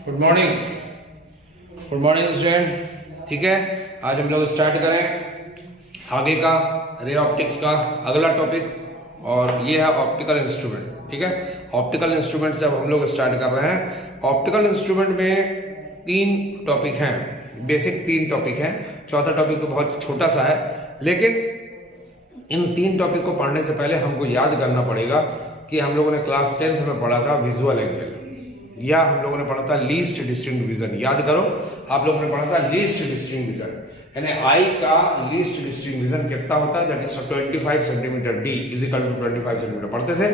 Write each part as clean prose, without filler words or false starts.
Good morning student. ठीक है, आज हम लोग स्टार्ट करें आगे का रे ऑप्टिक्स का अगला टॉपिक, और ये है ऑप्टिकल इंस्ट्रूमेंट। ठीक है, ऑप्टिकल इंस्ट्रूमेंट से अब हम लोग स्टार्ट कर रहे हैं। ऑप्टिकल इंस्ट्रूमेंट में 3 टॉपिक हैं, बेसिक 3 टॉपिक हैं। चौथा टॉपिक तो बहुत छोटा सा है, लेकिन इन 3 टॉपिक को पढ़ने से पहले हमको याद करना पड़ेगा कि हम लोगों ने क्लास 10th में पढ़ा था विजुअल एंगल, या हम लोगों ने पढ़ा था लीस्ट डिस्टिंक्ट विजन। याद करो, आप लोगों ने पढ़ा था लीस्ट डिस्टिंक्ट विजन, यानी आई का लीस्ट डिस्टिंक्ट विजन कितना होता है, that is 25 centimetre, D is equal to 25 centimetre पढ़ते थे।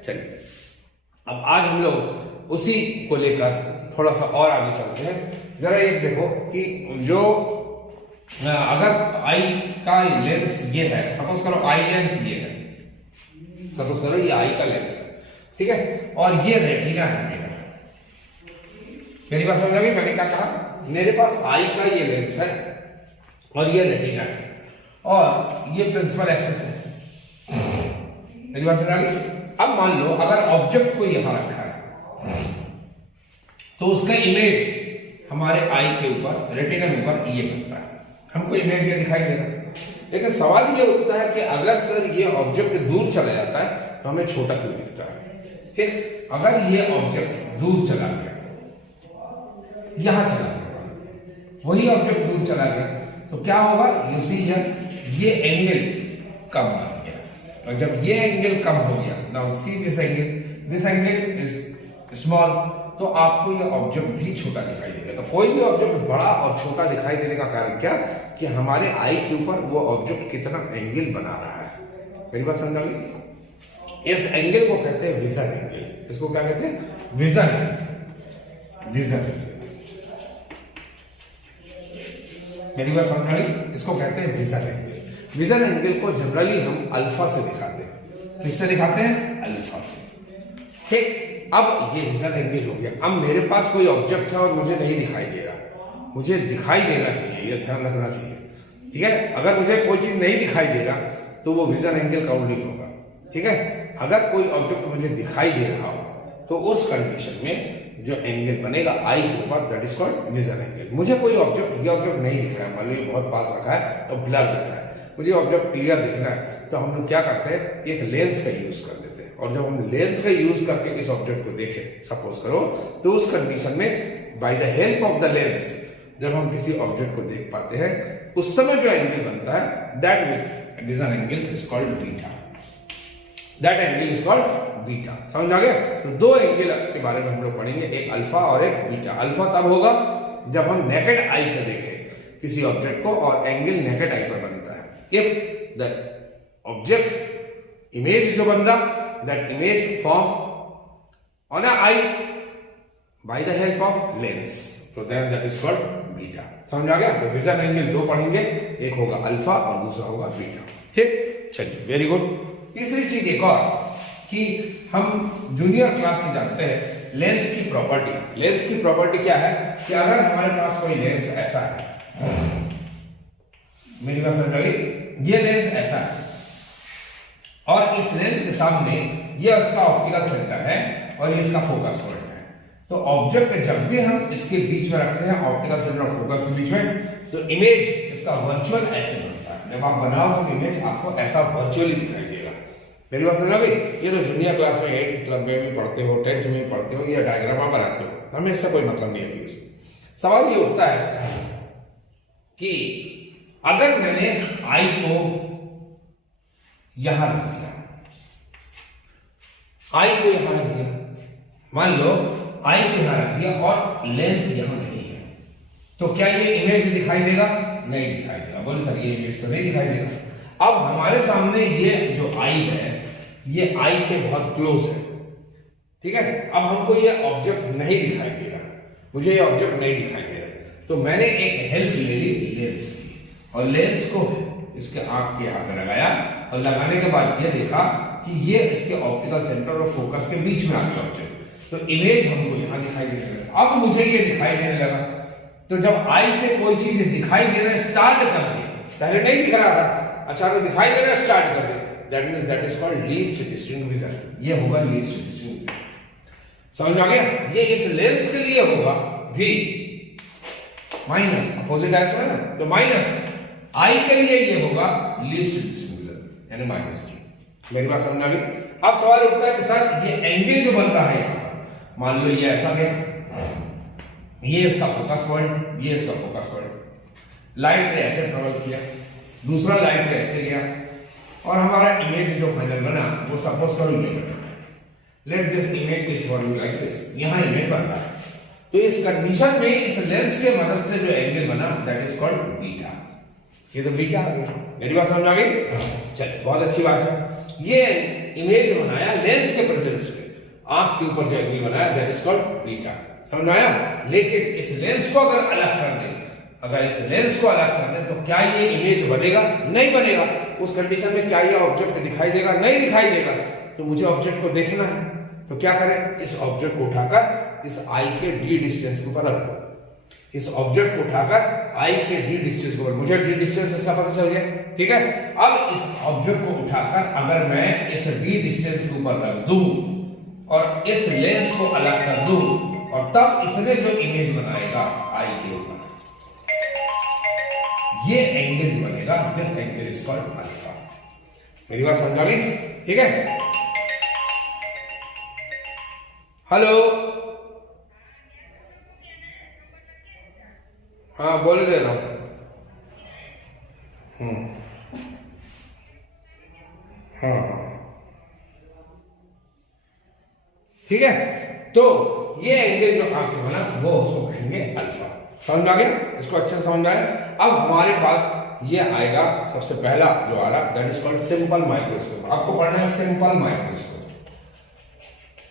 चलिए, अब आज हम लोग उसी को लेकर थोड़ा सा और आगे चलते हैं। जरा ये देखो कि जो अगर आई का लेंस ये है, सपोज करो आई लेंस ये है, सपोज करो ये आई का लेंस है, ठीक है, और ये रेटिना है मेरा। मेरी बात समझ आ गई? मैंने क्या कहा, मेरे पास आई का ये लेंस है और ये रेटिना है और ये प्रिंसिपल एक्सिस है। मेरी बात समझ आ गई? अब मान लो अगर ऑब्जेक्ट को यहां रखा है तो उसका इमेज हमारे आई के ऊपर, रेटिना के ऊपर ये बनता है, हमको इमेज ये दिखाई दे रहा है। लेकिन सवाल ये उठता है कि अगर सर ये ऑब्जेक्ट दूर चला जाता है तो हमें छोटा क्यों दिखता है? ठीक, अगर ये ऑब्जेक्ट दूर चला गया, यहां चला गया, वही ऑब्जेक्ट दूर चला गया, तो क्या होगा? यू सी हियर, ये एंगल कम बन गया, और जब ये एंगल कम हो गया, now see this angle is small, तो आपको ये ऑब्जेक्ट भी छोटा दिखाई देगा। तो कोई भी ऑब्जेक्ट बड़ा और छोटा दिखाई देने का कारण क्या, कि हमारे आई के ऊपर वो ऑब्जेक्ट कितना एंगल बना रहा है। मेरी बात समझ आ गई? इस एंगल को कहते हैं विजन एंगल। इसको क्या कहते हैं? Vision angle. विजन एंगल, मेरी बात समझ आ गई? इसको कहते हैं विजन एंगल। विजन एंगल को जनरली हम अल्फा से दिखाते हैं। किससे दिखाते हैं? अल्फा से। ठीक, अब ये विजन एंगल हो गया। अब मेरे पास कोई ऑब्जेक्ट है और मुझे नहीं दिखाई दे रहा, मुझे दिखाई देना चाहिए, ये ध्यान रखना चाहिए। ठीक है, अगर मुझे कोई चीज नहीं दिखाई दे रहा तो वो विजन एंगल काउंट नहीं होगा। ठीक है, अगर कोई ऑब्जेक्ट मुझे दिखाई दे रहा होगा तो उस कंडीशन में जो एंगल बनेगा आई के ऊपर, that is called vision angle. मुझे कोई ऑब्जेक्ट, ये ऑब्जेक्ट नहीं दिख रहा है, मान लो ये बहुत पास रखा है तो ब्लर दिख रहा है, मुझे ऑब्जेक्ट क्लियर दिखना है, तो हम लोग क्या करते हैं, एक लेंस का यूज कर देते हैं। और जब हम लेंस का यूज करके इस ऑब्जेक्ट को देखें, सपोज करो, तो उस कंडीशन में bye the help of the lens जब हम किसी ऑब्जेक्ट को देख पाते हैं, उस समय जो एंगल बनता है, that vision angle is called beta. That angle is called beta. समझ आ गया? तो 2 एंगल के बारे में हम लोग पढ़ेंगे, एक अल्फा और एक बीटा। अल्फा तब होगा जब हम नेकेड आई से देखें किसी ऑब्जेक्ट को और एंगल नेकेड आई पर बनता है। इफ द ऑब्जेक्ट इमेज जो बन रहा, that image form on a eye by the help of lens, तो then that is called beta. समझ आ गया? तो विजन एंगल 2 पढ़ेंगे, एक होगा अल्फा और दूसरा होगा बीटा। ठीक, चलिए, वेरी गुड। तीसरी चीज एक और, कि हम जूनियर क्लास से जानते हैं लेंस की प्रॉपर्टी। लेंस की प्रॉपर्टी क्या है, कि अगर हमारे पास कोई लेंस ऐसा है, मेरी बात समझ आ गई? ये लेंस ऐसा है और इस लेंस के सामने ये उसका ऑप्टिकल सेंटर है और ये इसका फोकस पॉइंट है। तो ऑब्जेक्ट जब भी हम इसके बीच में रखते हैं, ऑप्टिकल सेंटर और फोकस के बीच में, तो इमेज इसका वर्चुअल ऐसे बनता है। जब आप बनाओगे तो इमेज आपको ऐसा वर्चुअली दिखाई देगा। मेरी बात समझ आ गई? ये तो जूनियर क्लास में 8th क्लब में भी पढ़ते हो, 10th में भी पढ़ते हो, ये डायग्राम आप बनाते हो, हमें इससे कोई मतलब नहीं है। सवाल ये होता है कि अगर मैंने आई को यहां रख दिया, आई को यहां रख दिया, मान लो आई को यहां रख दिया और लेंस यहां नहीं है, तो क्या ये इमेज दिखाई देगा? नहीं दिखाई देगा। बोले सर ये इमेज तो नहीं दिखाई देगा। अब हमारे सामने ये जो आई है, ये आई के बहुत क्लोज है। ठीक है, अब हमको ये ऑब्जेक्ट नहीं दिखाई दे रहा, मुझे ये ऑब्जेक्ट नहीं दिखाई दे रहा, तो मैंने एक हेल्प ले ली लेंस की, और लेंस को इसके आंख के यहां पे लगाया, और लगाने के बाद ये देखा कि ये इसके ऑप्टिकल सेंटर और फोकस के बीच में आ गया ऑब्जेक्ट, तो इमेज हमको यहां दिखाई देने लगा। अब मुझे ये दिखाई देने लगा, तो जब आई से कोई चीज दिखाई देना स्टार्ट कर दी, पहले नहीं दिख रहा था, अचानक दिखाई देना स्टार्ट कर दे, that means that is called least distinct vision. ये होगा लीस्ट डिस्टिंक्ट विजन। समझ आ गया? ये इस लेंस के लिए होगा V माइनस अपोजिट डायरेक्शन है ना, तो माइनस I के लिए ये होगा लीस्ट डिस्ट्रीब्यूशन यानी माइनस T। मेरी बात समझ आ गई? अब सवाल उठता है कि सर ये एंगल जो बन रहा है यहाँ पर, मान लो ये ऐसा गया, ये इसका फोकस पॉइंट, ये इसका फोकस पॉइंट, लाइट रे ऐसे ट्रेवल किया, दूसरा लाइट रे ऐसे गया, और हमारा इमेज जो फाइनल बना वो सपोज करो ये बना। Let this image is for you like this, यहां इमेज बन रहा है, तो इस कंडीशन में इस लेंस के मदद से जो एंगल बना दैट इज कॉल्ड बीटा। ये तो बीटा आ गया। मेरी बात समझ आ गई? चल बहुत अच्छी बात है। ये इमेज बनाया लेंस के प्रेजेंस में, आंख के ऊपर जो एंगल बनाया दैट इज कॉल्ड बीटा। समझ में आया? लेकिन इस लेंस को अगर अलग कर दे, अगर इस लेंस को अलग कर दे तो क्या ये इमेज बनेगा? नहीं बनेगा। उस कंडीशन में क्या ये ऑब्जेक्ट दिखाई देगा? नहीं दिखाई देगा। तो मुझे ऑब्जेक्ट को देखना है, तो क्या करें? इस ऑब्जेक्ट को उठाकर इस आई के डी डिस्टेंस के ऊपर रख दो। इस ऑब्जेक्ट को उठाकर आई के डी डिस्टेंस के ऊपर, मुझे डी डिस्टेंस इसका पता चल गया, ठीक है। अब इस ऑब्जेक्ट को उठाकर अगर मैं इस डी डिस्टेंस के ऊपर रख दूं और इस लेंस को अलग कर दूं, और तब इसने जो इमेज बनाएगा आई के ऊपर, ये एंगल बनेगा, this angle is called alpha. मेरी बात समझ आ गई? ठीक है। हेलो, हाँ बोल दे रहा हूं। हाँ ठीक है। तो ये एंगल जो आपके बना वो उसको कहेंगे अल्फा। समझ आ गया? इसको अच्छे से समझ आया। अब हमारे पास ये आएगा, सबसे पहला जो आ रहा that is called simple microscope. आपको पढ़ना है simple microscope,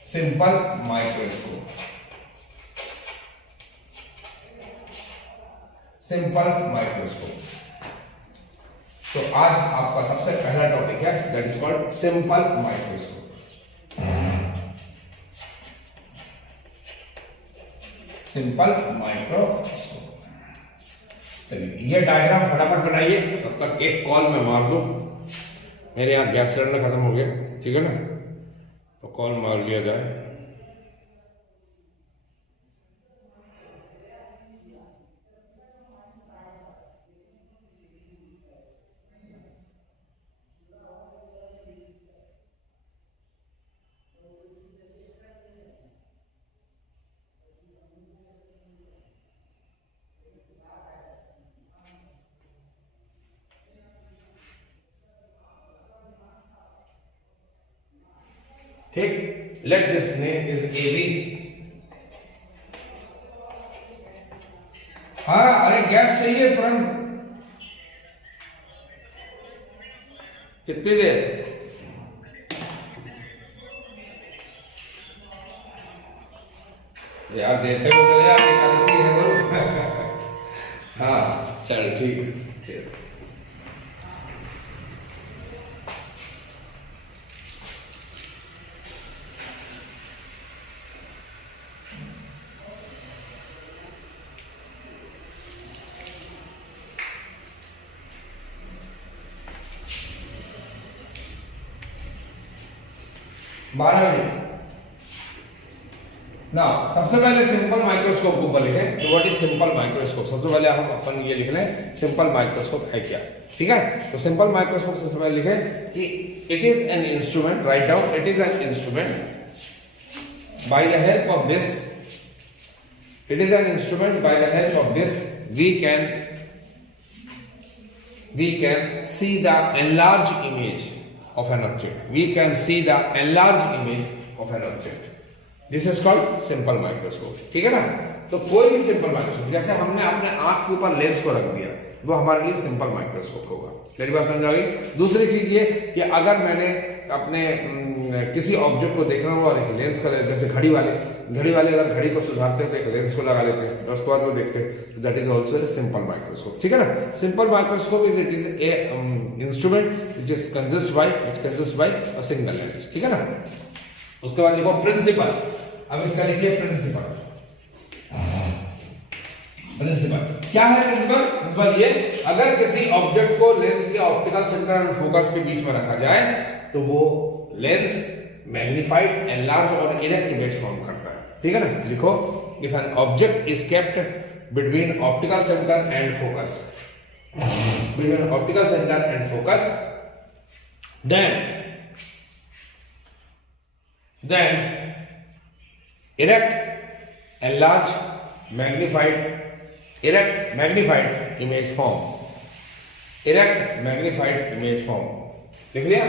simple microscope, simple microscope. तो आज आपका सबसे पहला टॉपिक है that is called simple microscope. Simple microscope. चलिए ये डायग्राम फटाफट बनाइए, तब तक एक कॉल मैं मार दूं। मेरे यहाँ गैस सिलेंडर खत्म हो गया, ठीक है ना, तो कॉल मार लिया जाए। ठीक, let this name is AB. हाँ अरे गैस चाहिए तुरंत। कितनी देर? यार देते हो तो यार, एकादशी है बोलो। हाँ चल ठीक है। 12 बजे ना। सबसे पहले सिंपल माइक्रोस्कोप के ऊपर लिखें तो व्हाट इज सिंपल माइक्रोस्कोप। सबसे पहले हम अपन ये लिख लें सिंपल माइक्रोस्कोप है क्या, ठीक है। तो सिंपल माइक्रोस्कोप सबसे पहले लिखें कि it is an instrument, write down, it is an instrument bye the help of this, it is an instrument bye the help of this we can see the enlarged image of an object, we can see the enlarged image of an object, this is called simple microscope, ठीक है ना। तो कोई भी simple microscope, जैसे हमने अपने आंख के ऊपर लेंस को रख दिया, वो हमारे लिए सिंपल माइक्रोस्कोप होगा। मेरी बात समझ आ गई। दूसरी चीज ये कि अगर मैंने अपने किसी ऑब्जेक्ट को देखना हो और एक लेंस का, जैसे घड़ी वाले अगर घड़ी को सुधारते हैं तो एक लेंस को लगा लेते हैं, तो उसके बाद वो देखते हैं, तो that is also a simple microscope, ठीक है ना। Simple microscope it is a instrument which consist by a single lens, ठीक है ना। उसके बाद देखो प्रिंसिपल, अब इसका लिखिए प्रिंसिपल। क्या है प्रिंसिपल? ये अगर किसी ऑब्जेक्ट को लेंस के ऑप्टिकल सेंटर एंड फोकस के बीच में रखा जाए तो वो लेंस मैग्नीफाइड, एनलार्ज और इरेक्ट इमेज फॉर्म करता है, ठीक है ना। लिखो if an object is kept between optical center and focus, between optical center and focus, then erect, enlarge, magnified image form, erect magnified image form. लिख लिया?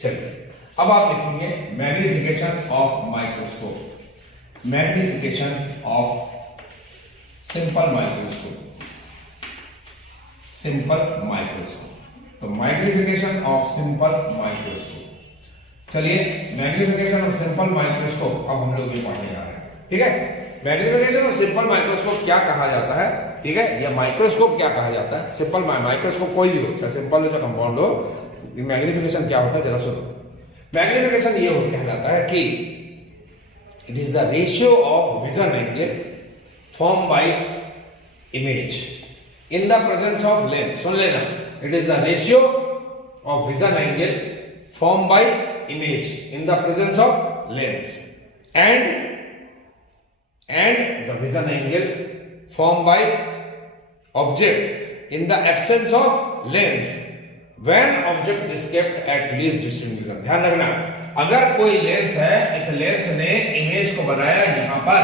चलिए अब आप लिखेंगे magnification of microscope, magnification of simple microscope, simple microscope. तो magnification of simple microscope. चलिए magnification of simple microscope अब हम लोग ये पढ़ने जा रहे हैं, ठीक है। मैग्निफिकेशन ऑफ सिंपल माइक्रोस्कोप क्या कहा जाता है, ठीक है, या माइक्रोस्कोप क्या कहा जाता है। सिंपल माइक्रोस्कोप कोई भी हो, चाहे सिंपल हो चाहे कंपाउंड हो, मैग्निफिकेशन क्या होता है जरा सुनो। मैग्निफिकेशन ये हो कहलाता है कि it is the ratio of vision angle form by image in the presence of lens. सुन लेना, it is the ratio of vision angle form by image in the presence of lens and the vision angle formed by object in the absence of lens when object is kept at least distant vision। ध्यान रखना, अगर कोई lens है, इस lens ने image को बनाया यहां पर,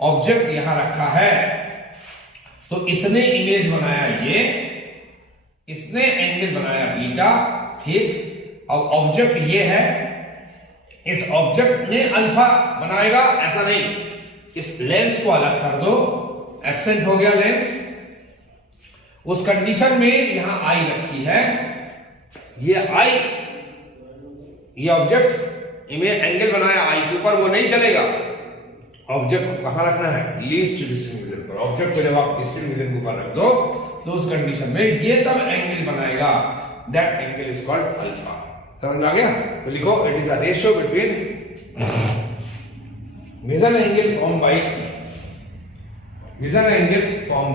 ऑब्जेक्ट यहां रखा है, तो इसने इमेज बनाया ये, इसने एंगल बनाया बीटा, ठीक। अब ऑब्जेक्ट ये है, इस ऑब्जेक्ट ने अल्फा बनाएगा ऐसा नहीं, इस लेंस को अलग कर दो, एब्सेंट हो गया लेंस, उस कंडीशन में यहां आई रखी है, ये आई, ये ऑब्जेक्ट इमेज एंगल बनाया आई के ऊपर, वो नहीं चलेगा। ऑब्जेक्ट को कहां रखना है, लीस्ट डिस्टेंस विजन पर। ऑब्जेक्ट को जब आप डिस्टेंस विजन के ऊपर रख दो तो उस कंडीशन में ये तब एंगल बनाएगा, that angle is called alpha. समझ में आ गया? तो लिखो, it is a ratio between vision angle form by image, vision angle form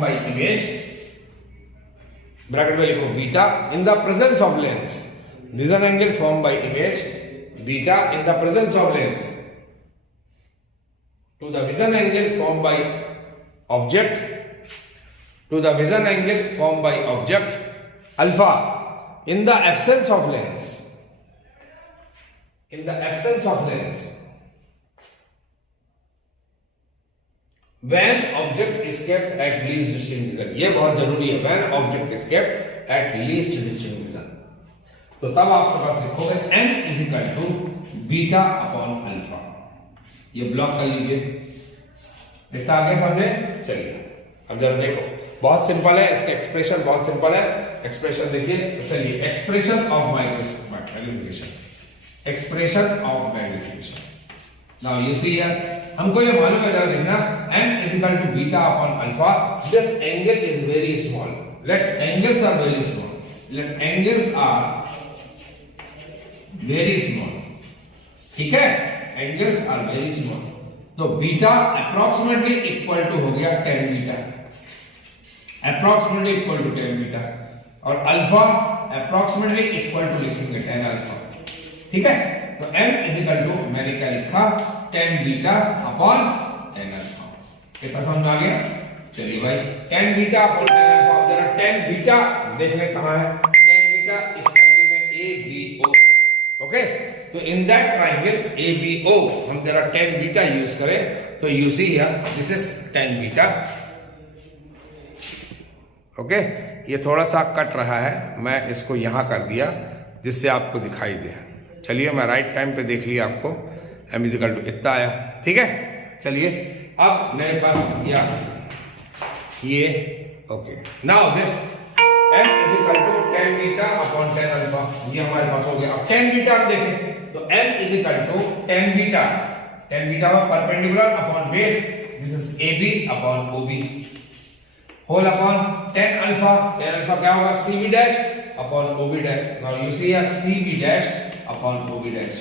by image, bracket में लिखो beta, in the presence of lens, vision angle form by image beta in the presence of lens to the vision angle form by object, to the vision angle formed by object alpha in the absence of lens, in the absence of lens when object is kept at least distant vision। ये बहुत जरूरी है, when object is kept at least distant vision। तो तब आपके पास लिखोगे m is equal to beta upon alpha. ये block कर लीजिए, दिखता आगे सामने। चलिए अब जरा देखो, बहुत सिंपल है, इसका एक्सप्रेशन बहुत सिंपल है। एक्सप्रेशन देखिए, तो चलिए expression of magnification, expression of magnification. Now you see here, हमको ये मालूम है, जरा देखना, m is equal to beta upon alpha. This angle is very small, let angles are very small, let angles are very small, ठीक है, angles are very small. तो beta approximately equal to हो गया 10 beta, approximately equal to 10 beta, और alpha approximately equal to लिखेंगे 10 alpha, ठीक है। तो m इज इक्वल टू, मैंने क्या लिखा, 10 बीटा अपॉन 10 अल्फा। कितना समझ आ गया? चलिए भाई, 10 बीटा अपॉन 10 अल्फा। जरा 10 बीटा देखने कहां है, 10 बीटा इस ट्रायंगल में ABO, ओके। तो इन दैट ट्रायंगल ABO हम जरा 10 बीटा यूज करें, तो you see here this is 10 beta, okay. ये थोड़ा सा कट रहा है, मैं इसको यहां कर दिया जिससे आपको दिखाई दे। चलिए मैं राइट टाइम पे देख लिया, आपको m इज इक्वल टू इतना आया, ठीक है। चलिए अब मेरे पास ये okay, now this m is equal to 10 beta upon 10 alpha, ये हमारे पास हो गया। अब 10 बीटा आप देखें, तो m is equal to 10 beta, 10 beta perpendicular upon base, this is AB upon OB whole upon 10 alpha. 10 alpha क्या होगा, CB dash upon OB dash. Now you see here CB dash upon OB dash.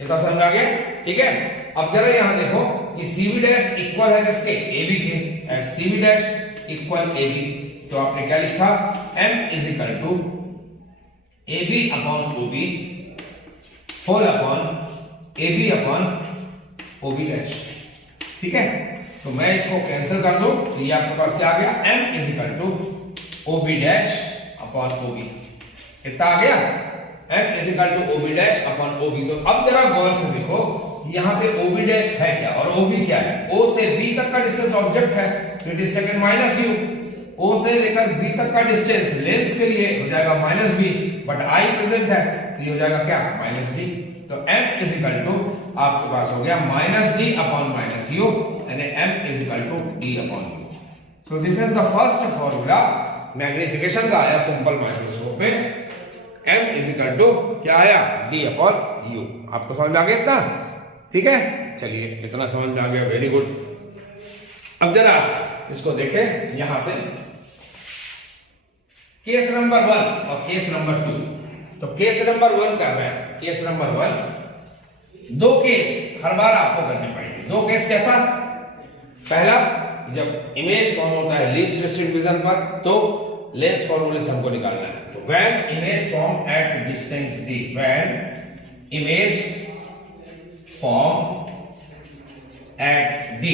इतना समझ आ गया, ठीक है। अब जरा यहां देखो, ये CB डैश इक्वल है किसके, AB के, and CB dash equal AB। तो आपने क्या लिखा, m is equal to AB upon OB whole upon A B upon O B dash. ठीक है, तो मैं इसको कैंसिल कर दूं तो ये आपके पास क्या आ गया, m is equal to O B dash upon O B. इतना आ गया, m is equal to O B dash upon O B. तो अब जरा गौर से देखो, यहाँ पे ओ बी डैश है क्या और ओ बी क्या है, o से b तक का डिस्टेंस ऑब्जेक्ट है, तो it is taken minus u। o से लेकर b तक का डिस्टेंस लेंस के लिए हो जाएगा minus b, but i present है तो ये हो जाएगा क्या, माइनस d। तो m इज इक्वल टू आपके पास हो गया minus d upon minus u, यानी m is equal to d upon u। So this is the first formula magnification का आया सिंपल माइक्रोस्कोप में, m इज इक्वल टू क्या आया, d अपॉन u। आपको समझ में आ गया इतना? ठीक है, चलिए इतना समझ में आ गया, वेरी गुड। अब जरा इसको देखें यहां से, केस नंबर 1 और केस नंबर 2। तो केस नंबर 1 कर रहे हैं, केस नंबर 1 दो केस हर बार आपको करने पड़ेंगे। दो केस कैसा, पहला जब इमेज फॉर्म होता है लीस्ट डिस्टेंस विजन पर तो लेंस फॉर्मूले से हमको निकालना है। तो when image form at distance d, when image form at d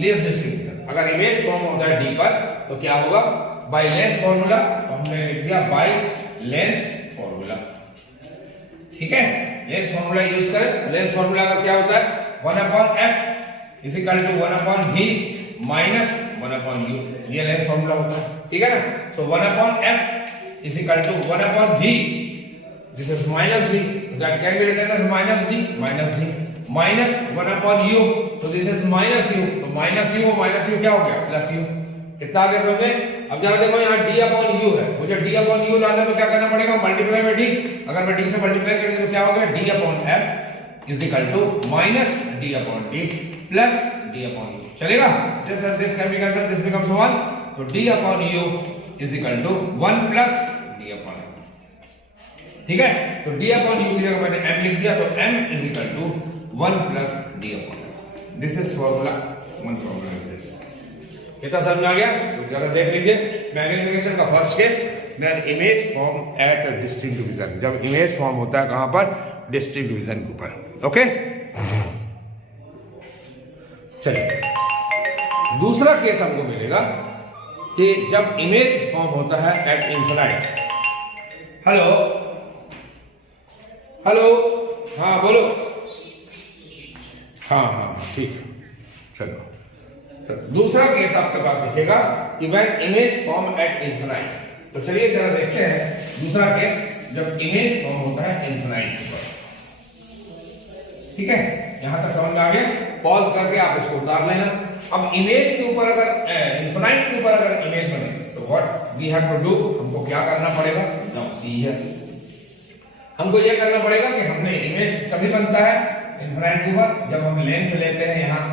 least distance vision, अगर इमेज फॉर्म होता है d पर तो क्या होगा, बाय लेंस फॉर्मूला, तो हमने लिख दिया बाय लेंस फॉर्मूला। ठीक है, लेंस फॉर्मूला यूज करें। लेंस फॉर्मूला का क्या होता है, 1 upon f is equal to 1 upon v minus 1 upon u, ये लेंस फॉर्मूला होता है। ठीक है ना, so 1 upon f is equal to 1 upon v, this is minus v, that can be written as minus d minus 1 upon u, तो this is minus u, तो minus u क्या हो गया, प्लस u। इतना आगे समझे। अब जरा देखो यहाँ d अपॉन u है, मुझे d अपॉन u लाना तो क्या करना पड़ेगा, मल्टीप्लाई में d। अगर मैं d से मल्टीप्लाई कर दूं तो क्या हो गया, d upon f is equal to minus d upon d plus d upon u। चलेगा, this can be cancel, this becomes 1, तो d upon u is equal to 1 plus d upon u। ठीक है, तो d अपॉन u की जगह मैंने m लिख दिया, तो m is equal to 1 plus d upon u। This is formula, one formula is this. इतना समझ में आ गया, तो जरा देख लीजिए मैग्निफिकेशन का first case, when image form at distinct vision, जब इमेज फॉर्म होता है कहां पर, डिस्टिंक्ट विजन के ऊपर। ओके, चलिए दूसरा केस हमको मिलेगा कि जब इमेज फॉर्म होता है एट इन्फिनाइट। हेलो हेलो, हाँ बोलो, हाँ ठीक, चलो दूसरा केस आपके पास दिखेगा कि when image form at infinite. तो चलिए जरा देखते हैं दूसरा केस, जब इमेज फॉर्म होता है इन्फिनाइट पर। ठीक है, यहां तक समझ में आ गया, पॉज करके आप इसको उतार लेना। अब इमेज के ऊपर अगर इन्फिनाइट के ऊपर अगर इमेज बने तो what we have to do, हमको क्या करना पड़ेगा, नाउ सी हियर, हमको यह करना पड़ेगा कि हमने इमेज तभी बनता है इन्फिनाइट के ऊपर जब हम लेंस लेते हैं यहां,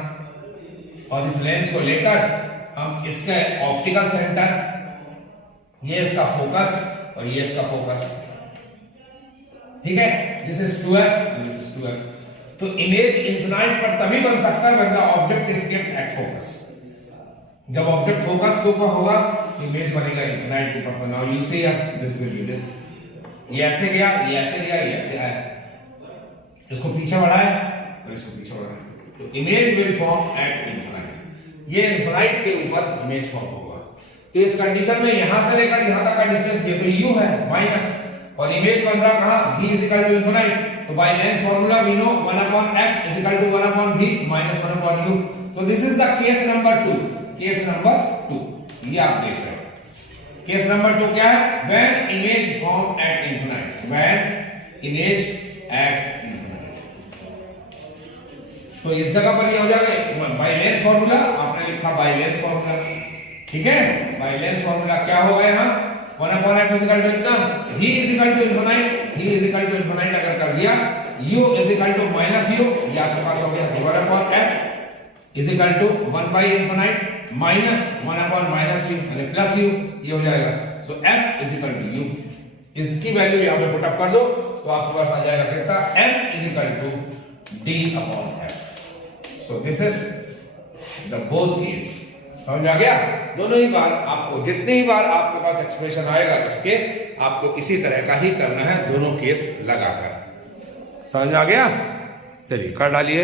और इस लेंस को लेकर हम इसके ऑप्टिकल सेंटर, ये इसका फोकस और ये इसका फोकस, ठीक है, this is 2f and this is 2f। तो इमेज इन्फिनाइट पर तभी बन सकता है when the object is kept at focus. जब ऑब्जेक्ट फोकस के ऊपर होगा तो इमेज बनेगा इन्फिनाइट के ऊपर। Now you see this will be this, ये ऐसे गया, ये ऐसे गया, ये ऐसे आया, इसको पीछे बढ़ाया और इसको पीछे बढ़ाया, तो image will form at infinite. ये इन्फिनाइट के ऊपर इमेज फॉर्म होगा। तो इस कंडीशन में यहां से लेकर यहां तक का डिस्टेंस ये तो u है माइनस, और इमेज बन रहा कहां, v is equal to infinite. तो by lens formula we know 1 upon f is equal to 1 upon v minus 1 upon u। तो this is the case number 2, case number 2 ये आप देख रहे हो। केस नंबर 2 क्या है, when image form at infinite, when image at infinite. तो इस जगह पर ये हो जाएगा बाय लेंस फार्मूला, आपने लिखा बाय लेंस फार्मूला। ठीक है, बाय लेंस फार्मूला क्या होगा यहाँ, 1 upon f is equal to इतना, v is equal to infinite, v is equal to infinite अगर कर दिया, u is equal to minus u, ये आपके पास हो गया 1 upon f is equal to 1 by infinite minus 1 upon minus u यानी प्लस u, ये हो जाएगा। So f is equal to u, इसकी वैल्यू यहां पे पुट अप कर दो तो आपके पास आ जाएगा कितना, m is equal to d upon f। So this is the both case. समझ आ गया, दोनों ही बार आपको, जितनी ही बार आपके पास एक्सप्रेशन आएगा इसके, आपको इसी तरह का ही करना है दोनों केस लगाकर। समझ में आ गया? चलिए कर डालिए।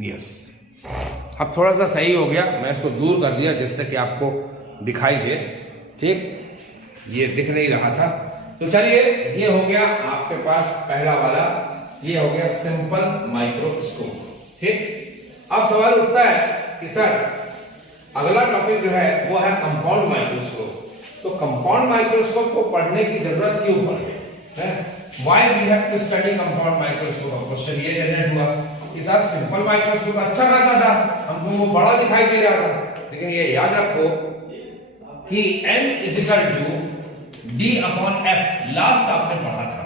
यस, अब थोड़ा सा सही हो गया, मैं इसको दूर कर दिया जिससे कि आपको दिखाई दे। ठीक, ये दिख नहीं रहा था। तो चलिए, ये हो गया आपके पास पहला वाला, ये हो गया सिंपल माइक्रोस्कोप। ठीक, अब सवाल उठता है कि सर अगला टॉपिक जो है वो है कंपाउंड माइक्रोस्कोप। तो कंपाउंड माइक्रोस्कोप को पढ़ने की जरूरत क्यों पड़ गई? Why we have to study compound microscope? Question ये जनरेट हुआ कि सर सिंपल माइक्रोस्कोप अच्छा खासा था, हमको वो बड़ा दिखाई दे रहा था, लेकिन ये याद रखो कि n is equal to D/F, last आपने पढ़ा था।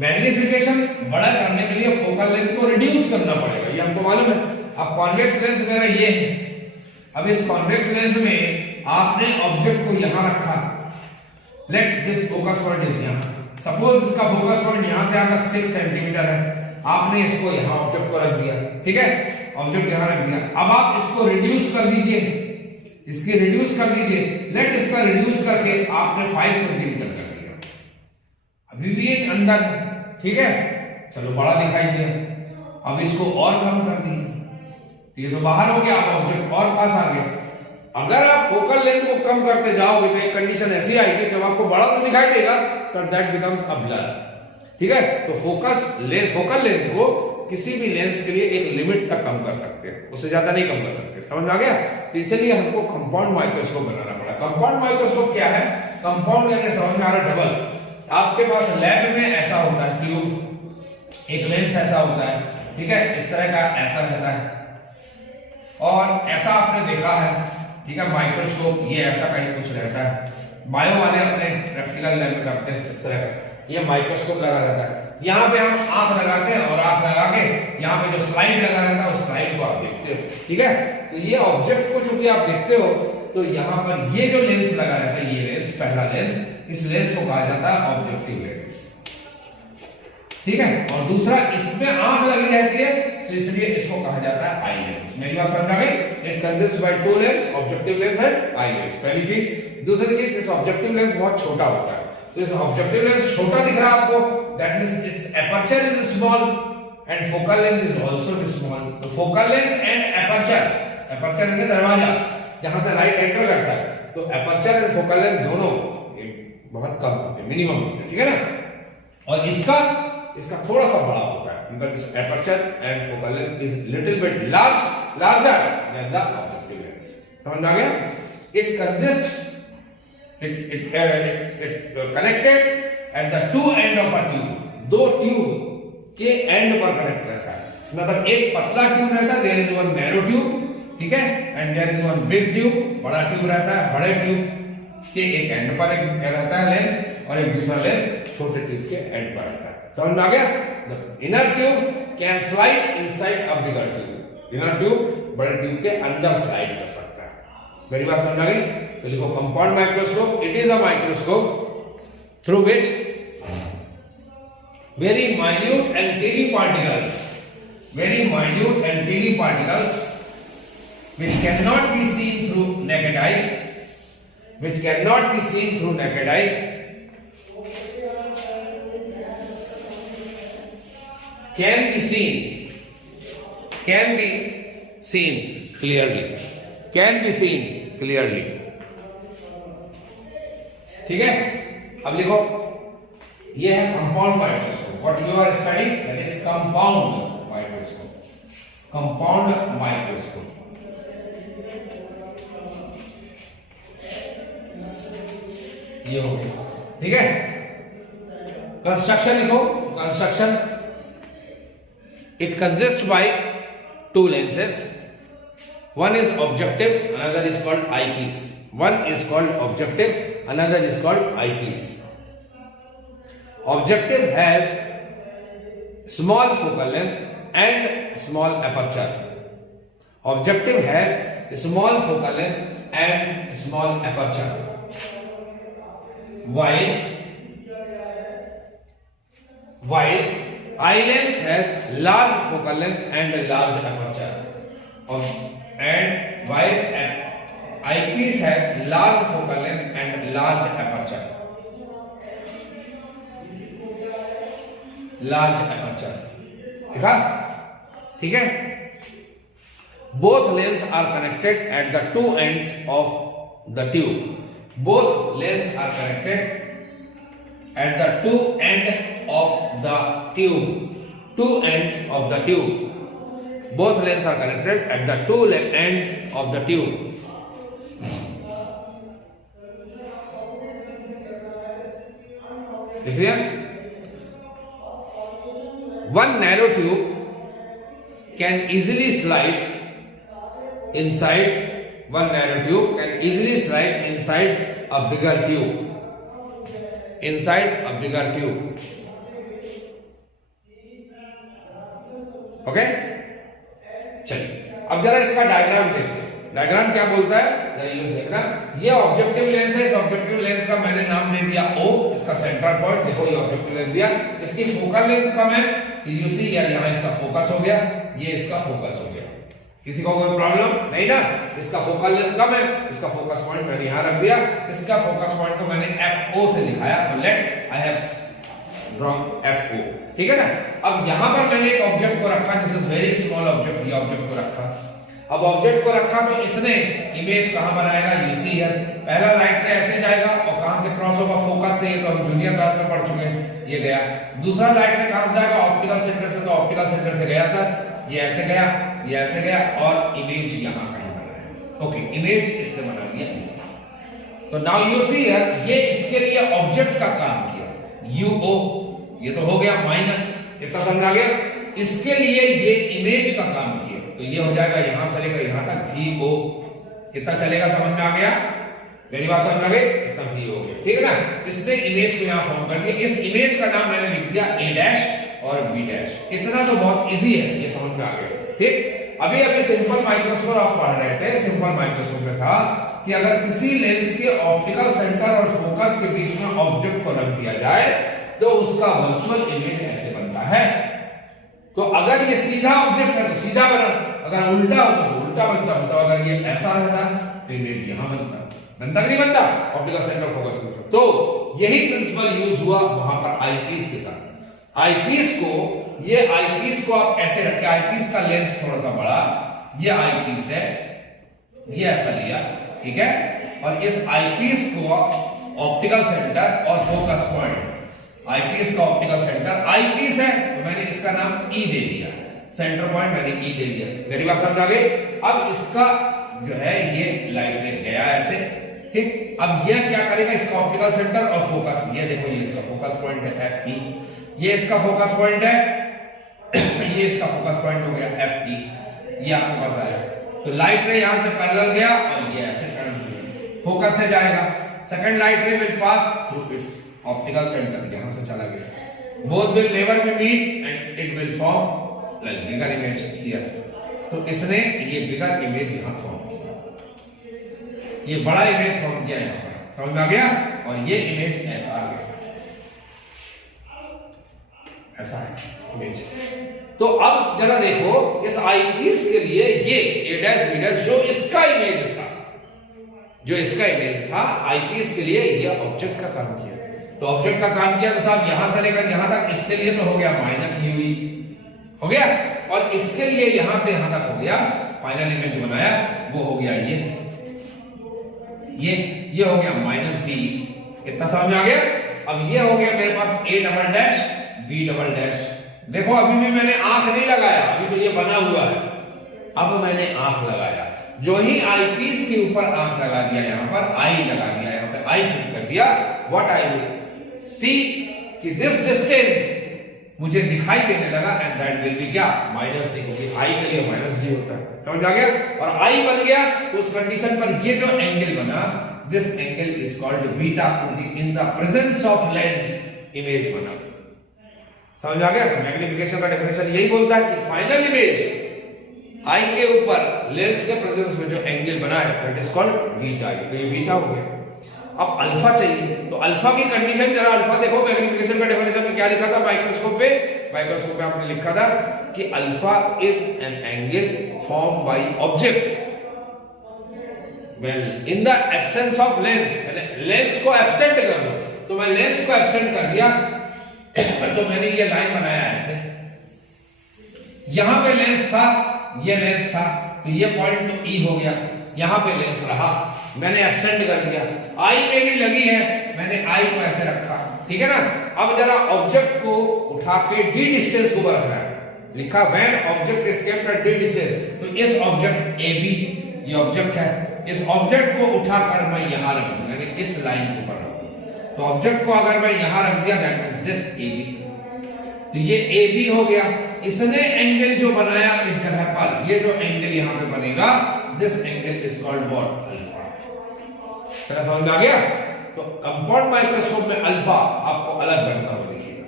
मैग्निफिकेशन बड़ा करने के लिए फोकल लेंथ को रिड्यूस करना पड़ेगा, ये हमको मालूम है। अब कॉन्वेक्स लेंस मेरा ये है, अब इस कॉन्वेक्स लेंस में आपने ऑब्जेक्ट को यहां रखा, let this focus point is यहां, सपोज इसका फोकस पॉइंट यहां से यहां तक 6 सेंटीमीटर है, आपने इसको यहां ऑब्जेक्ट को रख दिया। ठीक है, ऑब्जेक्ट यहां रख दिया। अब आप इसको रिड्यूस कर दीजिए, इसकी रिड्यूस कर दीजिए, लेट इसका रिड्यूस करके आपने 5 सेंटीमीटर कर दिया, अभी भी एक अंदर है। ठीक है, चलो बड़ा दिखाई दिया, अब इसको और कम कर दिया, ये तो बाहर हो गया, आप ऑब्जेक्ट और पास आ गए। अगर आप फोकल लेंथ को कम करते जाओगे तो एक कंडीशन ऐसी आएगी कि आपको बड़ा तो दिखाई देगा, but that becomes a blur। ठीक है, तो फोकल लेंथ को किसी भी लेंस के लिए एक लिमिट तक कम कर सकते हैं, उससे ज्यादा नहीं कम कर सकते। समझ में आ गया? तो इसलिए हमको कंपाउंड माइक्रोस्कोप बनाना पड़ा। कंपाउंड माइक्रोस्कोप क्या है? कंपाउंड यानी समझ में आ रहा डबल। आपके पास लैब में ऐसा होता है ट्यूब, एक लेंस ऐसा होता है, ठीक है, इस तरह का ऐसा रहता है, और ऐसा आपने देखा है, ठीक है, माइक्रोस्कोप ये ऐसा कहीं कुछ रहता है। बायो वाले अपने प्रैक्टिकल लैब में करते हैं इस तरह का, ये माइक्रोस्कोप लगा रहता है। यहाँ पे हम आंख लगाते हैं और आंख लगा के यहाँ पे जो स्लाइड लगा रहता है उस स्लाइड को आप देखते हो। ठीक है, तो ये ऑब्जेक्ट को चूंकि आप देखते हो तो यहाँ पर ये जो लेंस लगा रहता है, ये लेंस पहला लेंस, इस लेंस को कहा जाता है ऑब्जेक्टिव लेंस। ठीक है, और दूसरा इसमें आंख लगी रहती है तो इसलिए इसको कहा जाता है आई लेंस। मेरी बात समझ आ गई? It consist by to lens, objective lens and eye lens, पहली चीज। दूसरी चीज, इस ऑब्जेक्टिव लेंस बहुत छोटा होता है, तो इस ऑब्जेक्टिव लेंस छोटा दिख रहा है आपको, that means its aperture is small and focal length is also small. तो focal length and aperture, aperture यानी दरवाजा जहां से लाइट एंटर करता है, तो एपर्चर एंड फोकल लेंथ दोनों बहुत कम होते हैं, मिनिमम होते हैं। ठीक है ना, और इसका थोड़ा सा बड़ा होता है, मतलब इस aperture and focal length is little bit larger than the objective lens. समझ में आ गया? It consist it connected at the two end of a tube, दो ट्यूब के एंड पर कनेक्ट रहता है, मतलब एक पतला ट्यूब रहता है, there is one narrow tube, ठीक है, and there is one big tube, बड़ा ट्यूब रहता है, बड़े ट्यूब के एक एंड पर एक रहता है लेंस, और एक दूसरा लेंस छोटे ट्यूब के एंड पर रहता है। समझ में आ गया? The inner tube can slide inside a bigger tube, inner tube बड़े ट्यूब के अंदर स्लाइड कर सकता है। मेरी बात समझ आ गई? तो लिखो compound microscope, it is a microscope through which very minute and teeny particles which cannot be seen through naked eye, can be seen clearly। ठीक है, अब लिखो ये है compound microscope. What you are studying, that is compound microscope. Compound microscope, ये हो गया। ठीक है, कंस्ट्रक्शन लिखो। Construction, it consist by two lenses, one is objective, another is called eyepiece। one is called objective, another is called eyepiece। Objective has small focal length and small aperture। Objective has small focal length and small aperture, while eye lens has large focal length and large aperture। and while eyepiece has large focal length and large aperture. Large aperture. देखा? ठीक है? Both lenses are connected at the two ends of the tube. Both lenses are connected at the two ends of the tube. Two ends of the tube. Both lenses are connected at the two ends of the tube. देख लिया? One narrow tube can easily slide inside. One narrow tube can easily slide inside a bigger tube. Inside a bigger tube. Okay? चलिए अब जरा इसका diagram देखो। Diagram क्या बोलता है जरा ये देखना। ये ऑब्जेक्टिव लेंस है। इस ऑब्जेक्टिव लेंस का मैंने नाम दे दिया O, इसका सेंट्रल पॉइंट देखो ये ऑब्जेक्टिव लेंस दिया। इसकी फोकल लेंथ कम है तो यू सी यार यहाँ इसका फोकस हो गया, ये इसका फोकस हो गया। किसी को कोई प्रॉब्लम नहीं ना? इसका फोकल लेंथ कम है, इसका फोकस पॉइंट मैंने यहां रख दिया। इसका फोकस पॉइंट को मैंने FO से दिखाया। तो let I have drawn FO, ठीक है ना? अब यहां पर मैंने एक ऑब्जेक्ट को रखा, this is very small object. ये ऑब्जेक्ट को रखा। अब ऑब्जेक्ट को रखा तो इसने इमेज कहां बनाएगा? You see here. पहला लाइट रे ऐसे जाएगा और कहां से क्रॉस होगा? फोकस से। तो हम जूनियर क्लास में पढ़ चुके हैं, ये गया। दूसरा लाइट रे कहां से जाएगा? ऑप्टिकल सेंटर से। तो ऑप्टिकल सेंटर से गया सर, ये ऐसे गया, ये ऐसे गया और इमेज यहां कहीं बना है। ओके, इमेज इससे बना दिया। तो नाउ यू सी हियर, ये इसके लिए ऑब्जेक्ट का काम किया UO। ये तो हो गया माइनस, इतना समझ आ गया? इसके लिए ये इमेज का काम किया तो ये हो जाएगा यहां से लेकर यहां तक VO। इतना चलेगा, समझ में आ गया? मेरी बात समझ आ गई? इतना V हो गया, ठीक है ना? इसने इमेज को यहां फॉर्म कर दिया। इस इमेज का नाम मैंने लिख दिया A' और B'। इतना तो बहुत इजी है, ये समझ में आ गया, ठीक? अभी सिंपल माइक्रोस्कोप आप पढ़ रहे थे। सिंपल माइक्रोस्कोप में था कि अगर किसी लेंस के ऑप्टिकल सेंटर और फोकस के बीच में ऑब्जेक्ट को रख दिया जाए तो उसका वर्चुअल इमेज ऐसे बनता है। तो अगर ये सीधा ऑब्जेक्ट है तो सीधा बना, अगर उल्टा हो तो उल्टा बनता। मतलब अगर ये ऐसा रहता तो इमेज यहां बनता। बनता कि नहीं बनता? ऑप्टिकल सेंटर फोकस में। तो यही प्रिंसिपल यूज हुआ वहां पर आईपीस के साथ। आईपीस को, ये आईपीस को आप ऐसे रखें। आईपीस का लेंस थोड़ा सा बड़ा, ये आईपीस है, ये ऐसा लिया, ठीक है? और इस आईपीस को ऑप्टिकल सेंटर और फोकस पॉइंट, आईपीस का ऑप्टिकल सेंटर आईपीस है तो मैंने इसका नाम E दे दिया। सेंटर पॉइंट मैंने E दे दिया। मेरी बात समझ आ गई? अब इसका जो है ये लाइट रे गया ऐसे, ठीक? अब ये क्या करेगा? इसका ऑप्टिकल सेंटर और फोकस, ये देखो ये इसका फोकस पॉइंट है FE, ये इसका फोकस पॉइंट है ये इसका फोकस पॉइंट हो गया FE, ये आपके पास आया। तो लाइट रे यहां से पैरेलल गया और ये ऐसे टर्न हुआ, फोकस से जाएगा। Second light ray will pass through its optical centre, यहां से चला गया। Both will never be meet and it will form like bigger image here. तो इसने ये बिगर इमेज यहां फॉर्म किया, ये बड़ा इमेज फॉर्म किया यहां पर, समझ में आ गया? और ये इमेज ऐसा आ गया, ऐसा है इमेज। तो अब जरा देखो इस आईपीस के लिए ये A' B' जो इसका इमेज था, जो इसका इमेज था आईपीस के लिए, ये ऑब्जेक्ट का काम किया। तो ऑब्जेक्ट का काम किया तो साहब यहां से लेकर यहां तक, इसके लिए तो हो गया -UE हो गया, और इसके लिए यहां से यहां तक हो गया। फाइनल इमेज जो बनाया वो हो गया ये हो गया -B। इतना समझ में आ गया? अब ये हो गया मेरे पास A', B'। देखो अभी भी मैंने आंख नहीं लगाया, अभी तो ये बना हुआ है। अब मैंने आंख लगाया, जो ही आईपीस के ऊपर आंख लगा दिया, यहां पर आई लगा दिया, यहां पे आई फिट कर दिया। व्हाट आई विल सी कि दिस डिस्टेंस मुझे दिखाई देने लगा एंड दैट विल बी क्या? -D, क्योंकि आई के लिए -D होता है। समझ आ गया? और आई बन गया तो उस कंडीशन पर ये जो एंगल बना, this angle is called beta, क्योंकि in the presence of lens image बना। समझ आ गया? मैग्निफिकेशन का डेफिनेशन यही बोलता है कि फाइनल इमेज आई के ऊपर लेंस के प्रेजेंस में जो एंगल बना है दैट इज कॉल्ड बीटा। तो ये बीटा हो गया। अब अल्फा चाहिए, तो अल्फा की कंडीशन जरा अल्फा देखो। मैग्निफिकेशन का डेफिनेशन में क्या लिखा था माइक्रोस्कोप पे? माइक्रोस्कोप में आपने लिखा था कि alpha is an angle formed by object well in the absence of lens, lens को एब्सेंट कर दो, तो मैं लेंस को एब्सेंट कर दिया तो मैंने ये लाइन बनाया ऐसे, यहां पे लेंस था, ये लेंस था, तो ये पॉइंट तो ई हो गया, यहां पे लेंस रहा, मैंने एब्सेंट कर दिया, आई मेरी लगी है, मैंने आई को ऐसे रखा, ठीक है ना। अब जरा ऑब्जेक्ट को उठा के डी डिस्टेंस को रखना है, लिखा when object is kept at D distance, तो इस ऑब्जेक्ट ए बी, ये ऑब्जेक्ट है, इस ऑब्जेक्ट को उठाकर मैं यहां रख दूं, यानी इस लाइन के ऊपर रख दूं, तो ऑब्जेक्ट को अगर मैं यहां रख दिया that is this A B, तो ये ए बी हो गया, इसने एंगल जो बनाया इस जगह पर, ये जो एंगल यहां पे बनेगा, this angle is called what, alpha. चला समझ में आ गया। तो कंपाउंड माइक्रोस्कोप में अल्फा आपको अलग बनता हुआ दिखेगा,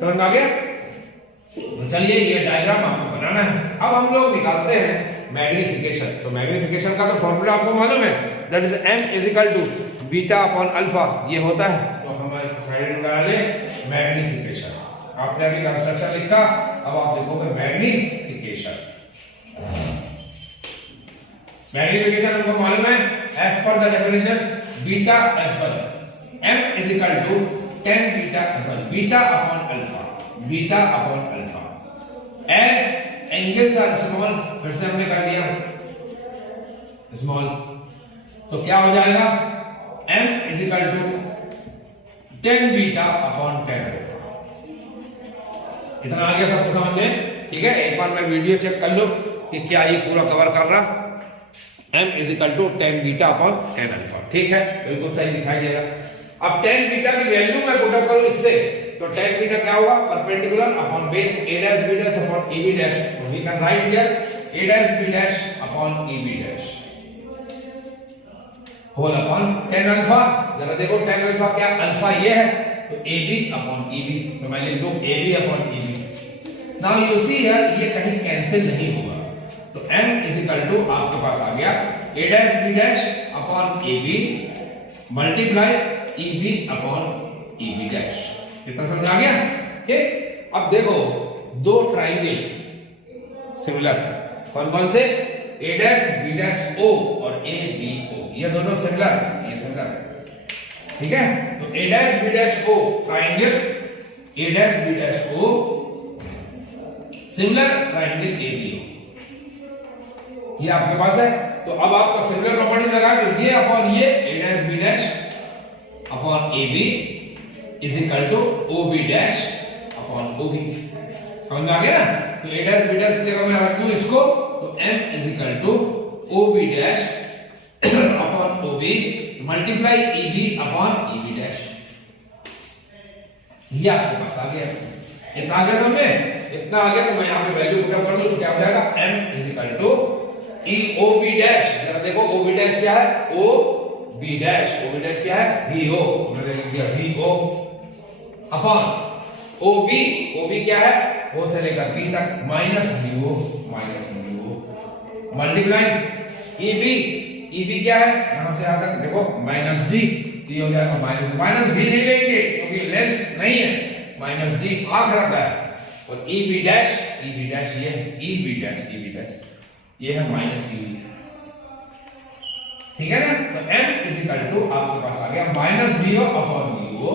समझ में आ गया। तो चलिए ये डायग्राम आपको बनाना है। अब हम लोग निकालते हैं मैग्निफिकेशन। तो मैग्निफिकेशन का तो फॉर्मूला आपको मालूम है, that is m is equal to beta upon alpha, ये होता है। तो हमारे साइड में डाले मैग्निफिकेशन, आपने अभी कंस्ट्रक्शन लिखा, अब आप लिखोगे मैग्निफिकेशन। मैग्निफिकेशन हमको मालूम है as per the definition beta m is equal to 10 beta upon alpha, beta upon alpha as angles are small, फिर से हमने कर दिया स्मॉल, तो क्या हो जाएगा m is equal to 10 beta upon 10 alpha. इतना आ गया सबको समझ में, ठीक है। एक बार मैं वीडियो चेक कर लो कि क्या ये पूरा कवर कर रहा। m is equal to 10 beta upon 10 alpha, ठीक है, बिल्कुल सही दिखाई देगा। अब 10 बीटा की वैल्यू मैं पुट अप करूं इससे, तो 10 बीटा क्या होगा, perpendicular upon base a dash b dash upon e b dash, तो we can write here a dash b dash upon e b dash whole upon 10 alpha. जरा देखो 10 अल्फा क्या, अल्फा ये है, तो a b अपॉन e b, तो मैं लिख दूं a b अपॉन e b। Now you see here ये कहीं कैंसिल नहीं होगा, तो m इज इक्वल टू आपके पास आ गया a dash b dash upon a b multiply e b अपॉन e b डैश। इतना समझ आ गया, ठीक। अब देखो दो ट्राइंगल सिमिलर है, कौन कौन से, a dash b dash o और a b o, ये दोनों सिमिलर है, ये सिमिलर है, ठीक है। तो a dash b dash o triangle a dash b dash o similar triangle a b o, ये आपके पास है। तो अब आपका सिमिलर प्रॉपर्टीज लगा, तो ये अपॉन ये a dash b dash upon a b is equal to o b dash upon o b, समझ में आ गया ना। तो a डैश b डैश की जगह मैं रख दूं इसको, तो m is equal to o b dash upon o b multiply e b अपॉन e b डैश, ये आपके पास आ गया। इतना आ गया समझ में, इतना आ गया, तो मैं यहाँ पे वैल्यू पुट अप कर दूं, तो क्या हो जाएगा m is equal to e o b dash, जरा देखो o b डैश क्या है, o b dash, o b dash क्या है, v o, मैंने लिख दिया v o upon o b क्या है, o से लेकर b तक minus v o multiply e b क्या है, यहां से यहां तक देखो माइनस d, ये हो जाएगा माइनस v नहीं लेंगे क्योंकि लेंस नहीं है, माइनस d आंख रखा है, और e b डैश ये है e b डैश ये है माइनस u, ठीक है ना। तो m इज इक्वल टू आपके पास आ गया minus v o upon v o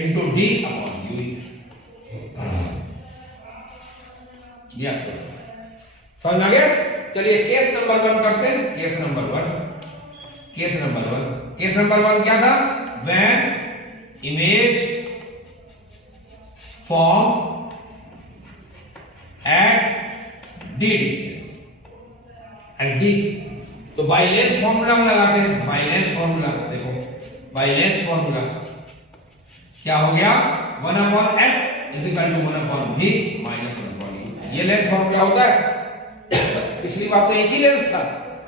into d upon u, ये आपको समझ आ गया। चलिए केस नंबर 1 करते हैं। केस नंबर 1 क्या था, when image form at d distance at d, तो बाइलेंस फॉर्मूला हम लगाते हैं, बाइलेंस फॉर्मूला देखो, बाइलेंस फॉर्मूला क्या हो गया, 1 upon f is equal to 1 upon v minus 1 upon u, ये लेंस फॉर्मूला होता है। पिछली बार तो एक ही लेंस था,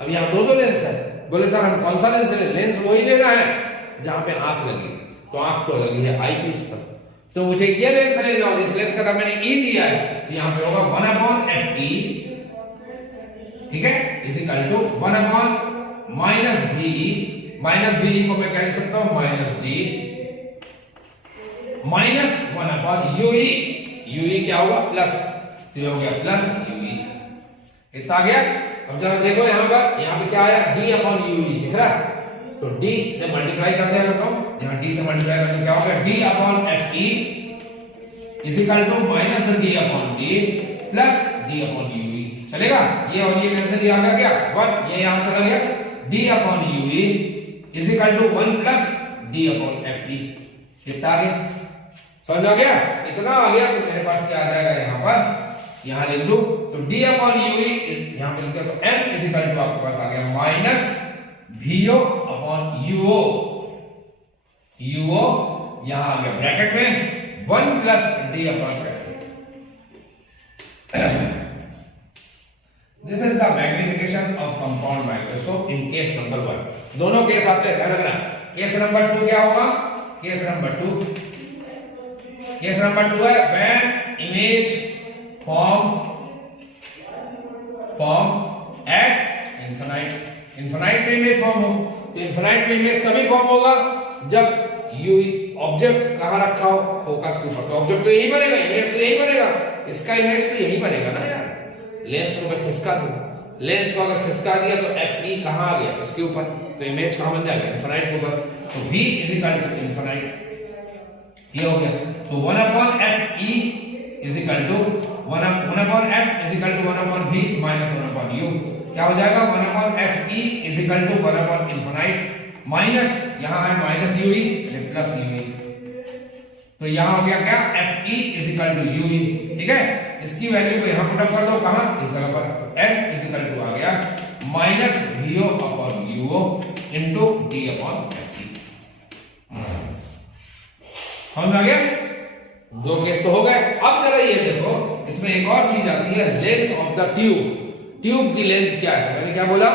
अब यहाँ दो लेंस है। बोले सर हम कौन सा लेंस ले, लेंस वही लेना है जहां पे आंख लगी है, तो आंख तो लगी है आई पीस पर, तो मुझे ये लेंस लेना और इस लेंस का मैंने e दिया है, तो यहाँ पे होगा 1 अपॉन f e, ठीक है, is equal to 1 upon minus v को मैं क्या लिख सकता हूं, minus d minus 1 upon ue क्या होगा, प्लस, तो ये हो गया प्लस ue। इतना आ गया। अब जरा देखो यहाँ पे क्या आया, d अपॉन यू दिख रहा है, तो d से मल्टीप्लाई करते हैं तो यहाँ d से मल्टीप्लाई करते क्या होगा, d upon f e is equal to minus d upon d plus d upon u e. चलेगा, ये और ये कैंसिल आ गया क्या, 1 ये यहाँ चला गया, d upon u e is equal to 1 plus d upon f e. कितना आ गया, समझ आ गया, इतना आ गया तो मेरे पास क्या आ जाएगा, यहाँ पर यहाँ लिख दो तो d अपॉन यू ई यहाँ पे लिख दो तो m इज इक्वल टू आपके पास आ गया माइनस vo अपॉन यूओ, यूओ यहाँ आ गया ब्रैकेट में 1 plus d upon F. This is the magnification of compound microscope in case number 1। दोनों केस आपके ध्यान रखना। केस नंबर 2 क्या होगा, केस नंबर 2 है when image form at infinite. Infinite में इमेज फॉर्म हो तो इनफिनाइट में इमेज तभी फॉर्म होगा जब यू ऑब्जेक्ट कहां रखा हो, फोकस के ऊपर, तो ऑब्जेक्ट तो यही बनेगा, इमेज तो यही बनेगा, इसका इमेज तो यही बनेगा ना यार। लेंस को मैं खिसका दूं, लेंस को अगर खिसका दिया तो एफ ई कहां आ गया, इसके ऊपर, तो इमेज कहां बन जाएगा, इनफिनाइट के ऊपर, तो v is equal to infinite, ये हो गया। तो 1 upon f e is equal to 1 upon f is equal to 1 upon v minus 1 upon u। क्या हो जाएगा, 1 upon f e is equal to 1 upon infinite minus यहां है minus u e plus u e, तो यहां हो गया क्या, f e is equal to u e. ठीक है, इसकी वैल्यू को यहां पुट अप कर दो, कहां, इस जगह पर, तो m इज इक्वल टू आ गया minus vo upon यूओ into d upon f ई। समझ आ गया, दो केस तो हो गए। अब जरा ये देखो, इसमें एक और चीज आती है, length of the tube. Tube की लेंथ क्या है, मैंने क्या बोला,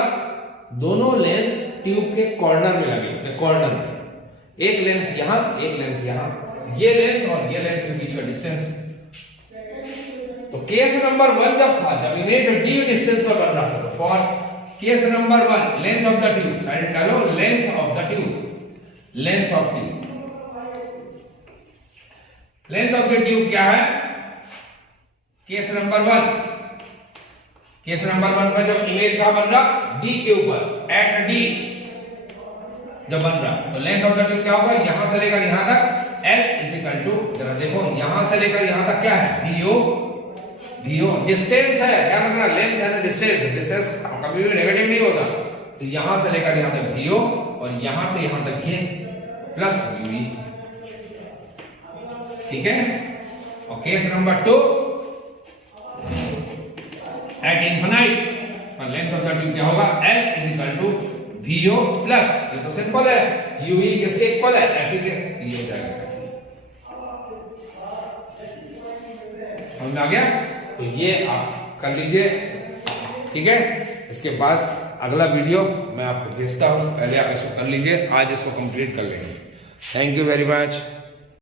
दोनों लेंस ट्यूब के कॉर्नर में लगे होते हैं, कॉर्नर में, एक लेंस यहां एक लेंस यहां, ये लेंस और ये लेंस के बीच का डिस्टेंस। तो केस नंबर 1 जब था, जब इमेज d डिस्टेंस पर बन रहा था, तो for case number 1 length of the tube, side डालो, length of the tube, length of tube, length of the tube क्या है, केस नंबर 1, केस नंबर 1 पर जब इमेज कहां बन रहा, d के ऊपर, एट d जब बन रहा, तो लेंथ ऑफ द ट्यूब क्या होगा, यहां से लेकर यहां तक L इज इक्वल टू, जरा देखो यहां से लेकर यहां तक क्या है, vo डिस्टेंस है, ध्यान रखना, लेंथ है ना डिस्टेंस, डिस्टेंस कभी भी नेगेटिव नहीं होता, तो यहां से लेकर यहां तक vo और यहां से यहां तक ये प्लस ue। ठीक है, और केस नंबर 2 एट इनफिनाइट पर लेंथ ऑफ द ट्यूब क्या होगा, L is equal to vo plus, ये तो सिंपल है, ue किसके इक्वल है, Fe के, ये हो जाएगा Fe। समझ आ गया, तो ये आप कर लीजिए। ठीक है, इसके बाद अगला वीडियो मैं आपको भेजता हूं, पहले आप इसको कर लीजिए, आज इसको कंप्लीट कर लेंगे। Thank you very much.